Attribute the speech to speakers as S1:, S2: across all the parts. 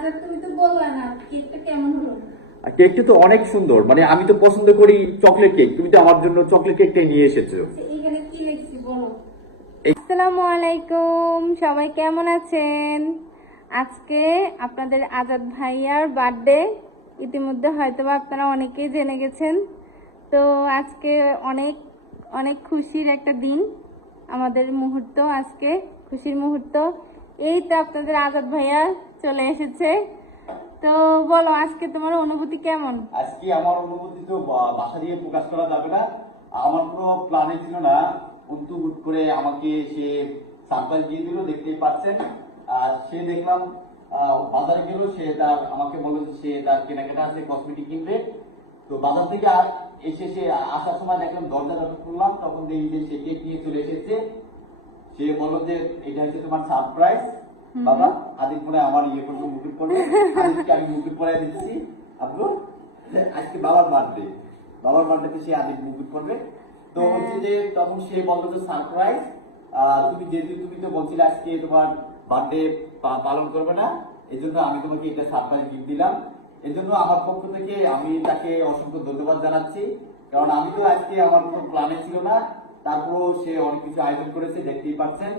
S1: আজাদ তুমি তো বললা না কেকটা কেমন হলো?
S2: কেকটা তো অনেক সুন্দর মানে আমি তো পছন্দ করি চকলেট কেক তুমি তো আমার জন্য চকলেট কেকটা নিয়ে এসেছ।
S1: আচ্ছা, এইখানে কি লিখছি বলো?
S3: আসসালামু আলাইকুম সবাই কেমন আছেন? আজকে আপনাদের আজাদ ভাইয়ার বার্থডে ইতিমধ্যে হয়তো আপনারা অনেকেই জেনে গেছেন। তো আজকে অনেক অনেক খুশির একটা দিন আমাদের মুহূর্ত আজকে খুশির মুহূর্ত। এই তো আপনাদের আজাদ ভাইয়া চলে এসেছে। তো বলো আজকে তোমার অনুভূতি কেমন?
S2: আজকে আমার অনুভূতি তো ভাষা দিয়ে প্রকাশ করা যাবে না। আমার কোনো প্ল্যানে ছিল না। কিন্তু হুট করে আমাকে সে সারপ্রাইজ দিয়ে দিল দেখতেই পাচ্ছেন। আর সে দেখলাম বাজারে গেল সে তার আমাকে বলল সে তার কেনাকাটা আছে কসমেটিক কিনবে। তো বাজার থেকে এসে সে আসার সময় দেখলাম দরজা যখন করলাম তখন দেখি যে সে কেক নিয়ে চলে এসেছে। সে বলল যে এটা হচ্ছে তোমার সারপ্রাইজ বাবা। আদিক পরে আমার ইয়ে করব মুকুট পরবে। আদিককে আমি মুকুট পরে দিচ্ছি। আব্বু আজকে বাবার বার্থডে বাবার বার্থডেতে সে আদিক মুকুট পরবে। তো হচ্ছে যে তখন সে বলল যে সারপ্রাইজ তুমি যেহেতু তুমি তো বলছিলে আজকে তোমার বার্থডে পালন করবে না। এই জন্য আমি তোমাকে এটা সারপ্রাইজ গিফট দিলাম। এই জন্য আমার পক্ষ থেকে আমি তাকে অসংখ্য ধন্যবাদ জানাচ্ছি। কারণ আমি তো আজকে আমার কোনো প্ল্যানে ছিল না। তারপরেও সে অনেক কিছু আয়োজন করেছে দেখতেই পাচ্ছেন।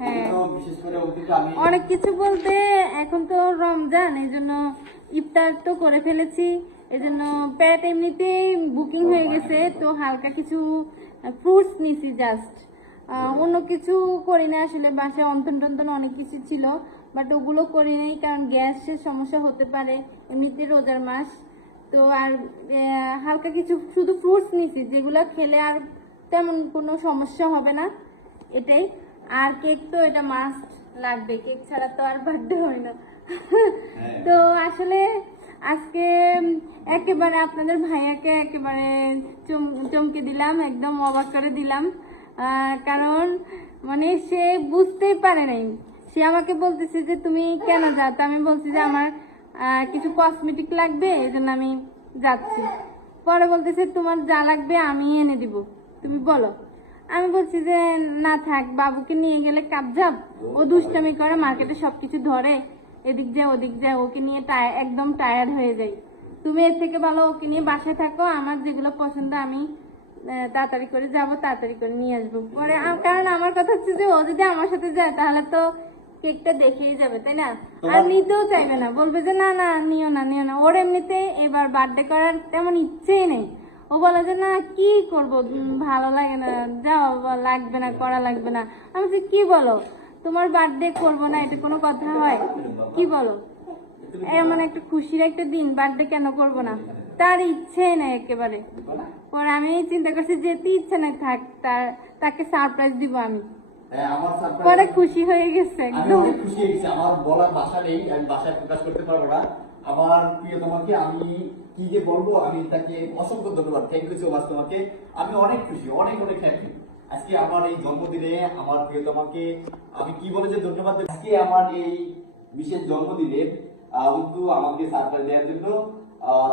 S3: হ্যাঁ।
S2: বিশেষ করে আমি
S3: অনেক কিছু বলতে এখন তো রমজান এই জন্য ইফতার তো করে ফেলেছি। এই জন্য প্যাট এমনিতেই বুকিং হয়ে গেছে তো হালকা কিছু ফ্রুটস নিছি জাস্ট অন্য কিছু করি না আসলে বাসায় অন্তন টন্তন অনেক কিছু ছিল বাট ওগুলো করি নাই কারণ গ্যাসের সমস্যা হতে পারে এমনিতে রোজার মাস। তো আর হালকা কিছু শুধু ফ্রুটস নিছি যেগুলো খেলে আর তেমন কোনো সমস্যা হবে না এটাই। আর কেক তো এটা মাস্ট লাগবে কেক ছাড়া তো আর বার্থডে হয় না। তো আসলে আজকে একেবারে আপনাদের ভাইয়াকে একেবারে চম- চমকে দিলাম একদম অবাক করে দিলাম। কারণ মানে সে বুঝতেই পারে নাই। সে আমাকে বলতেছে যে তুমি কেন যাও? তো আমি বলছি যে আমার কিছু কসমেটিক লাগবে এই জন্য আমি যাচ্ছি। পরে বলতেছে তোমার যা লাগবে আমি এনে দিব। তুমি বলো। আমি বলছি যে না থাক বাবুকে নিয়ে গেলে কাবজাব ও দুষ্টামি করে মার্কেটে সবকিছু ধরে। এদিক যায় ওদিক যায় ওকে নিয়ে টায়- একদম টায়ার্ড হয়ে যাই। তুমি এর থেকে ভালো ওকে নিয়ে বাসায় থাকো আমার যেগুলো পছন্দ আমি তাড়াতাড়ি করে যাব তাড়াতাড়ি করে নিয়ে আসব। পরে কারণ আমার কথা হচ্ছে যে ও যদি আমার সাথে যায় তাহলে তো কেকটা দেখেই যাবে তাই না? আর নিতেও চাইবে না। বলবে যে না না নিও না নিও না। ওর এমনিতে এবার বার্থডে করার তেমন ইচ্ছেই নেই। ও বলে যে না কি করব? ভালো লাগে না। যাও লাগবে না করা লাগবে না। আমি বলছি, কি বলো? তোমার বার্থডে করব না এটা কোনো কথা হয়? কি বলো? এমন একটা খুশির একটা দিন বার্থডে কেন করব না? তার ইচ্ছে নেই একেবারে। পরে আমি চিন্তা করছি যেতে ইচ্ছে নাই থাক তার তাকে সারপ্রাইজ দিব আমি।
S2: হ্যাঁ,
S3: পরে খুশি হয়ে গেছে একদম।
S2: খুশি হয়েছি আমার বলার ভাষা নেই আমি ভাষায় প্রকাশ করতে পারব না। আমার প্রিয় তোমাকে আমি কি যে বলব আমি তাকে অসংখ্য ধন্যবাদ। থ্যাংক ইউ সো মাচ তোমাকে। আমি অনেক খুশি অনেক অনেক হ্যাপি আজকে আমার এই জন্মদিনে আমার প্রিয় তোমাকে আমি কি বলে যে ধন্যবাদ আজকে আমার এই বিশেষ জন্মদিনে অন্তু আমাকে সারপ্রাইজ দেওয়ার জন্য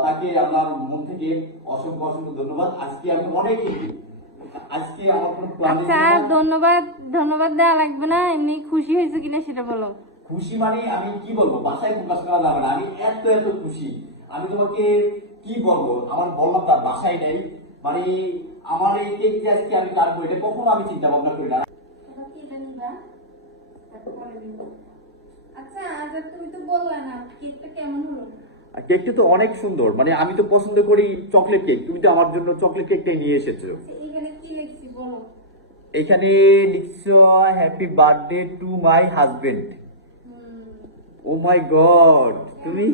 S2: তাকে আমার মন থেকে অসংখ্য অসংখ্য ধন্যবাদ। আজকে আমি অনেক আজকে আমার কোনো প্ল্যান
S3: আচ্ছা ধন্যবাদ ধন্যবাদ দেওয়া লাগবে না। এমনি খুশি হয়েছে কিনা সেটা বলো।
S2: খুশি মানে আমি কি বলব? বাসায় প্রকাশ করা যাবে না। আমি এত এত খুশি। আমি তোমাকে কি বলব? আমার বললাম তার বাসায় নেই। মানে আমার এই কেক যে আজকে আমি কাটবো এটা কখনো আমি চিন্তা ভাবনা করি না।
S1: এবার কি জানিবা তারপর পরে দিব। আচ্ছা তুমি তো বললা না কেকটা কেমন হলো?
S2: আর কেকটা তো অনেক সুন্দর। মানে আমি তো পছন্দ করি চকলেট কেক তুমি তো আমার জন্য চকলেট কেকটাই নিয়ে এসেছ।
S1: আচ্ছা, এইখানে কি লিখছি বলো?
S2: এখানে লিখছো happy birthday to my husband oh my god তুমি?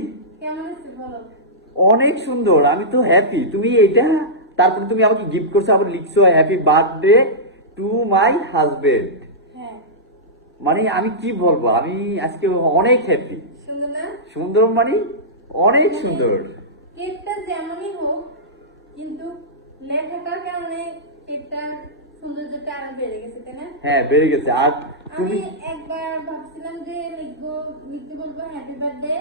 S2: অনেক সুন্দর আমি তো হ্যাপি তুমি এটা তারপরে তুমি আমাকে গিফট করছ আবার লিখছো happy birthday to my husband
S1: হ্যাঁ।
S2: মানে আমি কি বলব আমি আজকে অনেক হ্যাপি
S1: সুন্দর
S2: মানে অনেক সুন্দর।
S1: কেকটা যেমনই হোক কিন্তু লেখাটার কারণে কেকটার সৌন্দর্যটা আরও বেড়ে গেছে তাই না?
S2: হ্যাঁ বেড়ে গেছে। আর তুমি
S1: একবার ভাবছিলাম যে লিখব লিখতে বলব হ্যাপি বার্থডে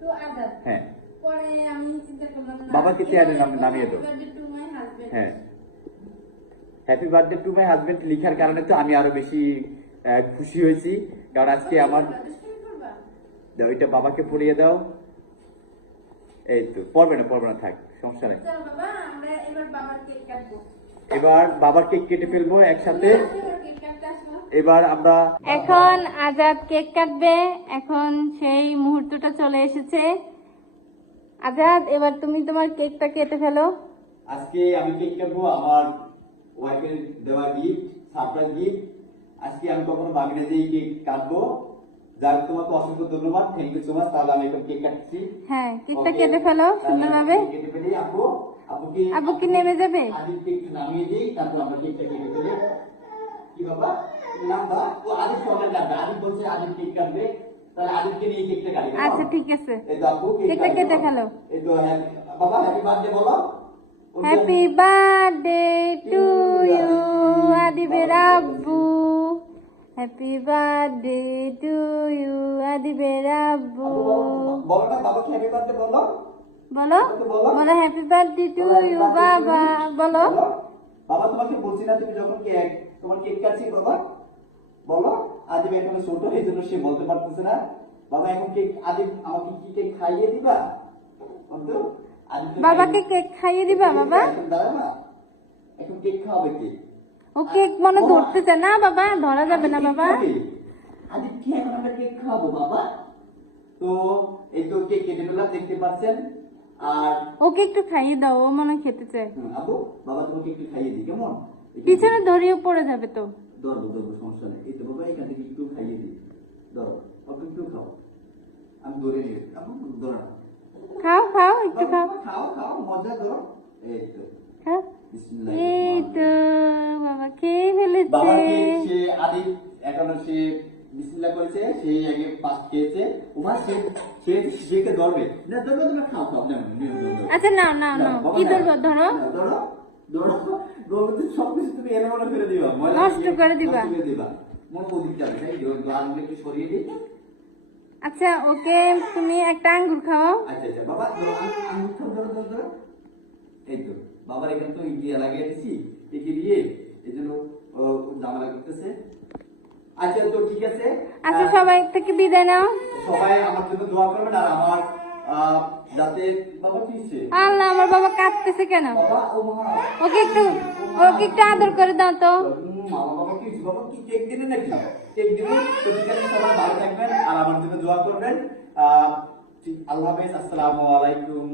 S1: টু আজাদ
S2: হ্যাঁ।
S1: পরে আমি চিন্তা করলাম
S2: বাবাকে চেয়ারে নাম- নামিয়ে দাও। হ্যাঁ। Happy birthday to my husband লেখার কারণে তো আমি আরও বেশি খুশি হয়েছি। কারণ আজকে আমার দাও এটা বাবাকে পরিয়ে দাও। এই তো পড়বে না পড়বে না থাক সমস্যা নেই।
S1: চলো বাবা আমরা এবার বাবার কেক কাটবো।
S2: এবার বাবার কেক কেটে ফেলব একসাথে।
S1: এবার
S2: আমরা
S3: এখন আজাদ কেক কাটবে। এখন সেই মুহূর্তটা চলে এসেছে। আজাদ এবার তুমি তোমার কেকটা কেটে ফেলো।
S2: আজকে আমি কেক কাটবো আমার ওয়াইফের দেওয়া গিফট সারপ্রাইজ গিফট আজকে আমি কখনো ভাবি না যে এই কেক কাটবো। যার তোমাকে অসংখ্য ধন্যবাদ। থ্যাংক ইউ সো মাচ তাহলে আমি এখন কেক কাটছি।
S3: হ্যাঁ কেকটা কেটে ফেলো সুন্দরভাবে।
S2: কেটে ফেলি। আপু আপু কি
S3: আপু কি নেমে যাবে।
S2: আদির কেক নামিয়ে দিই। তারপর আমরা কেকটা কেটে কি বাবা? ও কাটবে বলছে আদির কেক কাটবে তাহলে নিয়ে কেকটা কাটি
S3: আচ্ছা ঠিক আছে।
S2: এই তো আপু
S3: কেকটা। কেটে ফেলো।
S2: এই তো বাবা হ্যাপি বার্থডে বলো।
S3: হ্যাপি বার্থডে টু ইউ আদিবের আব্বু হ্যাপি বার্থডে টু ইউ আদিবের আব্বু
S2: বলো না বাবাকে হ্যাপি বার্থডে বলো?
S3: বলো? বলো হ্যাপি বার্থডে টু ইউ বাবা বলো।
S2: বাবা তোমাকে বলছি না তুমি যখন কেক তোমার কেক কাটছি বাবা। বলো আদিব এখন ছোট এই জন্য সে বলতে পারতেছে না। বাবা এখন কেক আদিব আমাকে কি কেক খাইয়ে দিবা? বন্ধু
S3: বাবাকে কেক খাইয়ে দিবা বাবা?
S2: এখন কেক খাওয়াবে কে?
S3: ও কেক মনে ধরতেছে না বাবা ধরা যাবে না বাবা।
S2: আদিব কি এখন আমরা কেক খাওয়াবো বাবা? তো এই তো কেক কেটে ফেলাম দেখতে পাচ্ছেন? আর
S3: ওকে একটু খাইয়ে দাও ও মনে খেতে চায়।
S2: আপু বাবা তোমাকে একটু খাইয়ে দিই কেমন?
S3: পিছনে ধরিয়ে পড়ে যাবে তো।
S2: ধরবো ধরবো সমস্যা নেই। এই তো বাবা এখান থেকে একটু খাইয়ে দিই। ধরো অল্প একটু খাও। আমি ধরে নিয়ে আপু ধরো
S3: খাও খাও একটু খাও।
S2: খাও খাও মজা করো। এই তো।
S3: খাও। এই তো বাবা খেয়ে ফেলেছে।
S2: বাবাকে সে আদি এখনও সে বিসমিল্লাহ করেছে সে আগে পাস খেয়েছে। সেকে ধরবে। না ধরবে না খাও খাও না।
S3: আচ্ছা নাও নাও নাও কি ধরবো ধরো।
S2: ধরো ধরো ধরো তো সবকিছু তুমি এলোমেলো করে দিবা
S3: নষ্ট করে দিবা।
S2: দিবা। মনে ওদিক যাবে তাই আঙুলে একটু সরিয়ে দিই।
S3: আচ্ছা ওকে তুমি একটা আঙ্গুর খাও
S2: আচ্ছা আচ্ছা বাবা আঙুল খাও ধরো এই তো বাবার এখানে তো ইন্ডিয়া লাগিয়ে দিছি একে দিয়ে এই জন্য ঝামেলা করতেছে। আচ্ছা তো ঠিক আছে।
S3: আচ্ছা সবাই থেকে বিদায় নাও।
S2: সবাই আমার জন্য দোয়া করবেন আর আমার যাতে বাবা কি হচ্ছে?
S3: আল্লাহ আমার বাবা কাঁদতেছে কেন? ওকে একটু ওকে একটু আদর করে দাও তো।
S2: উম, বাবা বাবা কি বাবা কি কেক দিলেন নাকি? কেক দিলেন তো ঠিক আছে সবাই ভালো থাকবেন আর আমার জন্য দোয়া করবেন। আল্লাহ হাফেজ আসসালামু আলাইকুম।